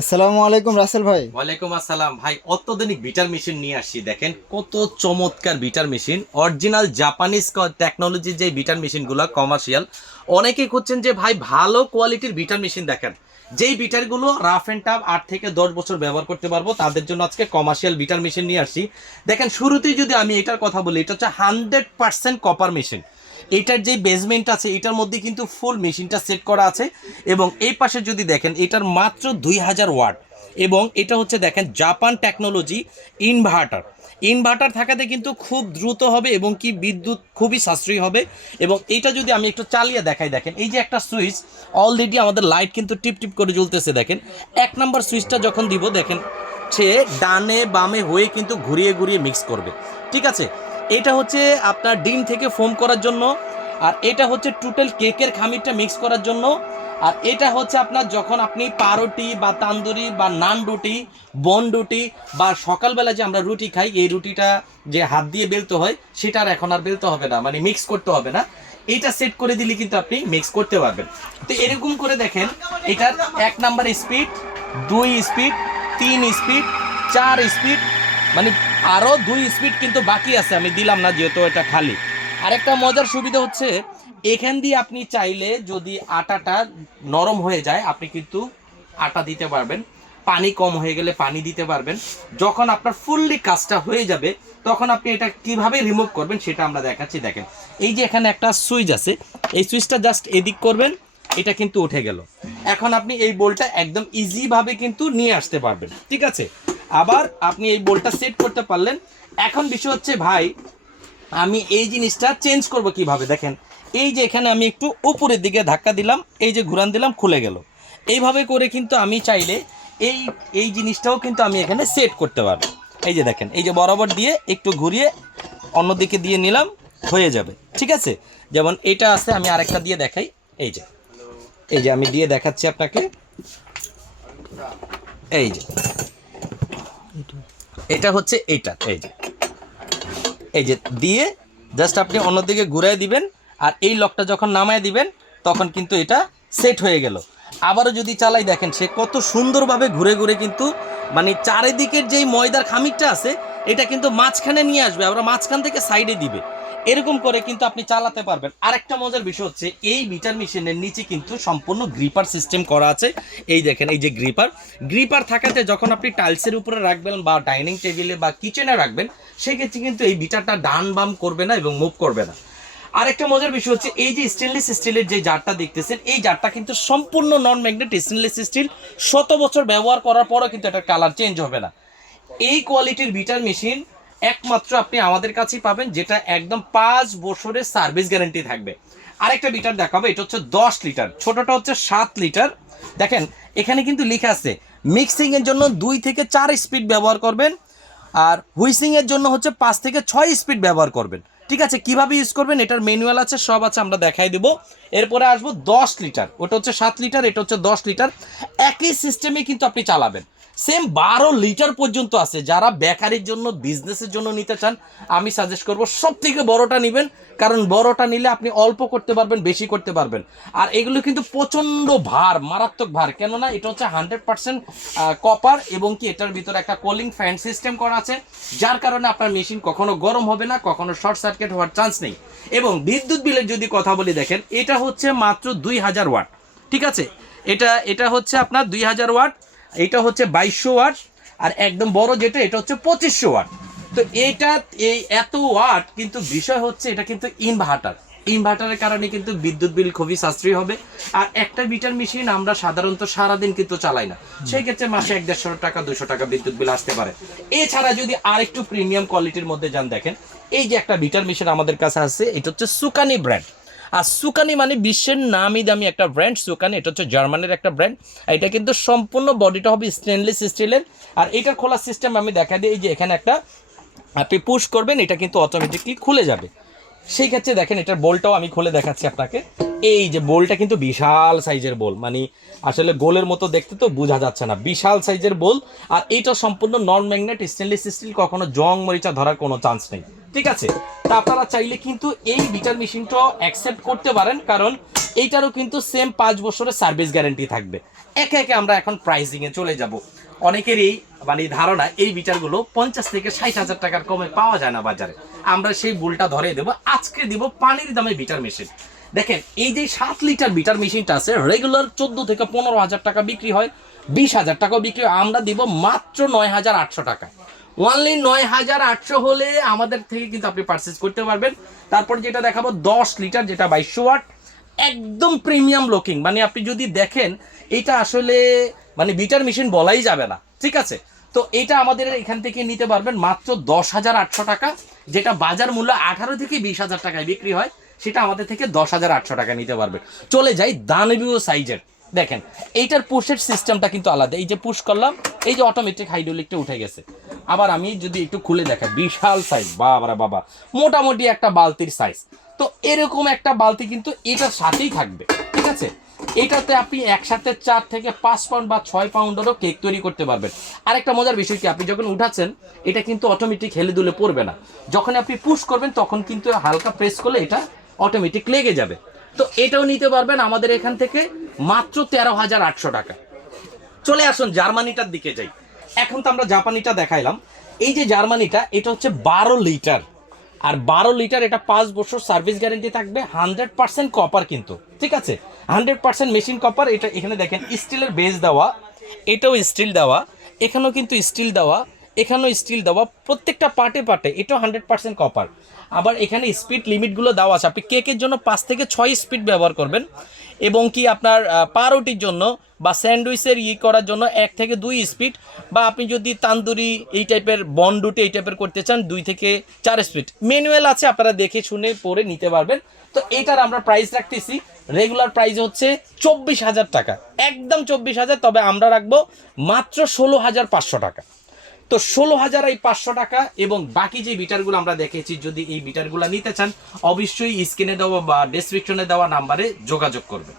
আসসালামু আলাইকুম রাসেল ভাই। ওয়ালাইকুম আসসালাম ভাই। অত্যাধুনিক বিটার মেশিন নিয়ে আসছি, দেখেন কত চমৎকার বিটার মেশিন, অরিজিনাল জাপানিজ টেকনোলজির যে বিটার মেশিনগুলো কমার্শিয়াল। অনেকেই খুঁজছেন যে ভাই ভালো কোয়ালিটির বিটার মেশিন দেখেন, যেই বিটারগুলো রাফ অ্যান্ড টাফ 8 থেকে 10 বছর ব্যবহার করতে পারবো, তাদের জন্য আজকে কমার্শিয়াল বিটার মেশিন নিয়ে আসছি। দেখেন শুরুতেই যদি আমি এটার কথা বলি, এটা হচ্ছে 100% কপার মেশিন। এটার যে বেসমেন্ট আছে এটার মধ্যে কিন্তু ফুল মেশিনটা সেট করা আছে। এবং এই পাশে যদি দেখেন, এটার মাত্র 2000 ওয়াট। এবং এটা হচ্ছে দেখেন জাপান টেকনোলজি ইনভার্টার। ইনভার্টার থাকাতে কিন্তু খুব দ্রুত হবে এবং কি বিদ্যুৎ খুবই সাশ্রয়ী হবে। এবং এইটা যদি আমি একটু চালিয়ে দেখাই, দেখেন এই যে একটা সুইচ, অলরেডি আমাদের লাইট কিন্তু টিপ টিপ করে জ্বলতেছে। দেখেন 1 নম্বর সুইচটা যখন দিব, দেখেন সে ডানে বামে হয়ে কিন্তু ঘুরিয়ে ঘুরিয়ে মিক্স করবে। ঠিক আছে, এটা হচ্ছে আপনার ডিম থেকে ফোম করার জন্য, আর এটা হচ্ছে টোটাল কেকের খামিরটা মিক্স করার জন্য, আর এটা হচ্ছে আপনার যখন আপনি পাউরুটি বা তান্দুরি বা নান রুটি, বন রুটি বা সকালবেলা যে আমরা রুটি খাই, এই রুটিটা যে হাত দিয়ে বেলতে হয় সেটা আর এখন আর বেলতে হবে না, মানে মিক্স করতে হবে না। এটা সেট করে দিলে কিন্তু আপনি মিক্স করতে পারবেন। তো এরকম করে দেখেন, এটার 1 number speed, 2 speed, 3 speed, 4 speed, মানে আরও 2 স্পিড কিন্তু বাকি আছে, আমি দিলাম না যেহেতু এটা খালি। আরেকটা মজার সুবিধা হচ্ছে, এখান দিয়ে আপনি চাইলে যদি আটাটা নরম হয়ে যায়, আপনি কিন্তু আটা দিতে পারবেন। পানি কম হয়ে গেলে পানি দিতে পারবেন। যখন আপনার ফুললি কাজটা হয়ে যাবে, তখন আপনি এটা কিভাবে রিমুভ করবেন সেটা আমরা দেখাচ্ছি। দেখেন এই যে এখানে একটা সুইচ আছে, এই সুইচটা জাস্ট এদিক করবেন, এটা কিন্তু উঠে গেল। এখন আপনি এই বোলটা একদম ইজিভাবে কিন্তু নিয়ে আসতে পারবেন। ঠিক আছে, আবার আপনি এই বোলটা সেট করতে পারলেন। এখন বিষয় হচ্ছে ভাই, আমি এই জিনিসটা চেঞ্জ করব কিভাবে। দেখেন এই যে এখানে আমি একটু উপরের দিকে ধাক্কা দিলাম, এই যে ঘুরান দিলাম, খুলে গেল। এইভাবে করে কিন্তু আমি চাইলে এই এই জিনিসটাও কিন্তু আমি এখানে সেট করতে পারবো। এই যে দেখেন, এই যে বরাবর দিয়ে একটু ঘুরিয়ে অন্যদিকে দিয়ে নিলাম, হয়ে যাবে। ঠিক আছে, যেমন এটা আছে, আমি আরেকটা দিয়ে দেখাই। এই যে এই যে আমি দিয়ে দেখাচ্ছি আপনাকে। এই যে এটা হচ্ছে এইটা, এই যে দিয়ে জাস্ট আপনি অন্যদিকে ঘুরাই দিবেন, আর এই লকটা যখন নামায় দিবেন তখন কিন্তু এটা সেট হয়ে গেল। আবারও যদি চালাই, দেখেন সে কত সুন্দরভাবে ঘুরে ঘুরে কিন্তু, মানে চারিদিকের যেই ময়দার খামিরটা আছে এটা কিন্তু মাঝখানে নিয়ে আসবে, আবার মাঝখান থেকে সাইডে দিবে। এরকম করে কিন্তু আপনি চালাতে পারবেন। আরেকটা মজার বিষয় হচ্ছে, এই মিটার মেশিনের নিচে কিন্তু সম্পূর্ণ গ্রিপার সিস্টেম করা আছে। এই দেখেন, এই যে গ্রিপার থাকাতে যখন আপনি টাইলসের উপরে রাখবেন বা ডাইনিং টেবিলে বা কিচেনে রাখবেন, সেক্ষেত্রে কিন্তু এই মিটারটা ডান বাম করবে না এবং মুভ করবে না। আরেকটা মজার বিষয় হচ্ছে, এই যে স্টেনলেস স্টিলের যে জারটা দেখতেছেন, এই জারটা কিন্তু সম্পূর্ণ নন ম্যাগনেট স্টেনলেস স্টিল। 100 বছর ব্যবহার করার পরও কিন্তু এটার কালার চেঞ্জ হবে না। এই কোয়ালিটির বিটার মেশিন একমাত্র আপনি আমাদের কাছেই পাবেন, যেটা একদম 5 বছরের সার্ভিস গ্যারান্টি থাকবে। আরেকটা বিটার দেখাবো, এটা হচ্ছে 10 লিটার, ছোটটা হচ্ছে 7 লিটার। দেখেন এখানে কিন্তু লেখা আছে মিক্সিংয়ের জন্য 2 থেকে 4 স্পিড ব্যবহার করবেন, আর হুইসিংয়ের জন্য হচ্ছে 5 থেকে 6 স্পিড ব্যবহার করবেন। ঠিক আছে, কিভাবে ইউজ করবেন এটার ম্যানুয়াল আছে, সব আছে, আমরা দেখাই দেবো। এরপরে আসবো 10 লিটার, ওটা হচ্ছে 7 লিটার, এটা হচ্ছে 10 লিটার। একই সিস্টেমে কিন্তু আপনি চালাবেন। সেম 12 লিটার পর্যন্ত আছে। যারা বেকারির জন্য, বিজনেসের জন্য নিতে চান, আমি সাজেস্ট করবো সব থেকে বড়টা নেবেন, কারণ বড়টা নিলে আপনি অল্প করতে পারবেন, বেশি করতে পারবেন। আর এগুলো কিন্তু প্রচণ্ড ভার, মারাত্মক ভার, কেননা এটা হচ্ছে 100% কপার, এবং কি এটার ভিতরে একটা কুলিং ফ্যান সিস্টেম করা আছে, যার কারণে আপনার মেশিন কখনো গরম হবে না, কখনো শর্ট সার্কিট হওয়ার চান্স নেই। এবং বিদ্যুৎ বিলের যদি কথা বলি, দেখেন এটা হচ্ছে মাত্র 2000 ওয়াট। ঠিক আছে, এটা হচ্ছে আপনার 2000 ওয়াট, এটা হচ্ছে 2200 ওয়াট, আর একদম বড় যেটা এটা হচ্ছে 2500 ওয়াট। তো এটা এই এত ওয়াট, কিন্তু বিষয় হচ্ছে এটা কিন্তু ইনভার্টারের কারণে কিন্তু বিদ্যুৎ বিল খুবই সাশ্রয়ী হবে। আর একটা বিটার মেশিন আমরা সাধারণত সারাদিন কিন্তু চালাই না, সেই ক্ষেত্রে মাসে 150 টাকা 200 টাকা বিদ্যুৎ বিল আসতে পারে। এছাড়া যদি আরেকটু প্রিমিয়াম কোয়ালিটির মধ্যে যান, দেখেন এই যে একটা বিটার মেশিন আমাদের কাছে আছে, এটা হচ্ছে সুকানি ব্র্যান্ড। আর সুকানি মানে বিশ্বের নামি দামি একটা ব্র্যান্ড। সুকানি এটা হচ্ছে জার্মানির একটা ব্র্যান্ড। এটা কিন্তু সম্পূর্ণ বডিটা হবে স্টেনলেস স্টিলের। আর এটার খোলার সিস্টেম আমি দেখা দিই, এই যে এখানে একটা আপনি পুশ করবেন, এটা কিন্তু অটোমেটিকলি খুলে যাবে। সেই ক্ষেত্রে দেখেন এটার বোলটাও আমি খুলে দেখাচ্ছি আপনাকে। এই যে বোলটা কিন্তু বিশাল সাইজের বোল, মানে আসলে গোলের মতো দেখতে তো বোঝা যাচ্ছে না, বিশাল সাইজের বোল। আর এইটা সম্পূর্ণ নন ম্যাগনেট স্টেনলেস স্টিল, কখনো জং মরিচা ধরার কোনো চান্স নেই, ঠিক আছে। তা আপনারা চাইলে কিন্তু এই বিটার মেশিনটাও অ্যাকসেপ্ট করতে পারেন, কারণ এইটারও কিন্তু সেম 5 বছরের সার্ভিস গ্যারেন্টি থাকবে। একে একে আমরা এখন প্রাইসিংয়ে চলে যাব। অনেকেরই মানে ধারণা এই বিটারগুলো 50 থেকে 60,000 টাকার কমে পাওয়া যায় না বাজারে। আমরা সেই ভুলটা ধরে দেবো, আজকে দিব পানির দামে বিটার মেশিন। দেখেন এই যে 7 লিটার বিটার মেশিনটা আছে, রেগুলার 14 থেকে 15,000 টাকা বিক্রি হয়, 20,000 টাকাও বিক্রি হয়, আমরা দিব মাত্র 9,800 টাকা। অনলি 9,800 হলে আমাদের থেকে কিন্তু আপনি পারচেজ করতে পারবেন। তারপর যেটা দেখাবো 10 লিটার, যেটা 2200 ওয়াট, একদম প্রিমিয়াম লুকিং, মানে আপনি যদি দেখেন এটা আসলে মানে বিটার মেশিন বলাই যাবে না, ঠিক আছে। তো এটা আমাদের এখান থেকে নিতে পারবেন মাত্র 10,800 টাকা, যেটা বাজার মূল্য 18 থেকে 20,000 টাকায় বিক্রি হয়, সেটা আমাদের থেকে 10,800 টাকা নিতে পারবেন। চলে যাই দানবীয় সাইজের। দেখেন এইটার পুশের সিস্টেমটা কিন্তু আলাদা। এই যে পুশ করলাম, এই যে অটোমেটিক হাইড্রোলিকটা উঠে গেছে। আবার আমি যদি একটু খুলে দেখাই, বিশাল সাইজ, বাবা বাবা, মোটামুটি একটা বালতির সাইজ। তো এরকম একটা বালতি কিন্তু এটার সাথেই থাকবে, ঠিক আছে। এটাতে আপনি একসাথে 4 থেকে 5 পাউন্ড বা 6 পাউন্ডেরও কেক তৈরি করতে পারবেন। আরেকটা মজার বিষয় কি, আপনি যখন উঠাচ্ছেন এটা কিন্তু অটোমেটিক হেলে দুলে পড়বে না, যখন আপনি পুশ করবেন তখন কিন্তু হালকা প্রেস করলে এটা অটোমেটিক লেগে যাবে। তো এটাও নিতে পারবেন আমাদের এখান থেকে মাত্র 13,800 টাকা। চলে আসুন জার্মানিটার দিকে যাই। এখন তো আমরা জাপানিটা দেখাইলাম, এই যে জার্মানিটা, এটা হচ্ছে 12 লিটার, আর 12 লিটার, এটা 5 বছর সার্ভিস গ্যারেন্টি থাকবে, 100% কপার কিন্তু, ঠিক আছে, 100% মেশিন কপার। এটা এখানে দেখেন স্টিলের বেস দেওয়া, এটাও স্টিল দেওয়া, এখানেও কিন্তু স্টিল দেওয়া, এখানেও স্টিল দেওয়া, প্রত্যেকটা পার্টে পার্টে এটাও 100% কপার। আবার এখানে স্পিড লিমিটগুলো দেওয়া আছে, আপনি কেকের জন্য 5 থেকে 6 স্পিড ব্যবহার করবেন, এবং কি আপনার পাউরুটির জন্য বা স্যান্ডউইচের করার জন্য 1 থেকে 2 স্পিড, বা আপনি যদি তান্দুরি এই টাইপের বনডুটি এই টাইপের করতে চান 2 থেকে 4 স্পিড। ম্যানুয়াল আছে, আপনারা দেখে শুনে পরে নিতে পারবেন। তো এটার আমরা প্রাইস রাখতেছি, রেগুলার প্রাইস হচ্ছে 24,000 টাকা, একদম 24,000, তবে আমরা রাখবো মাত্র 16,500 টাকা। তো 16,500 টাকা, এবং বাকি যে বিটারগুলো আমরা দেখেছি, যদি এই বিটারগুলো নিতে চান অবশ্যই স্ক্রিনে দেওয়া বা ডেসক্রিপশনে দেওয়া নাম্বারে যোগাযোগ করবেন।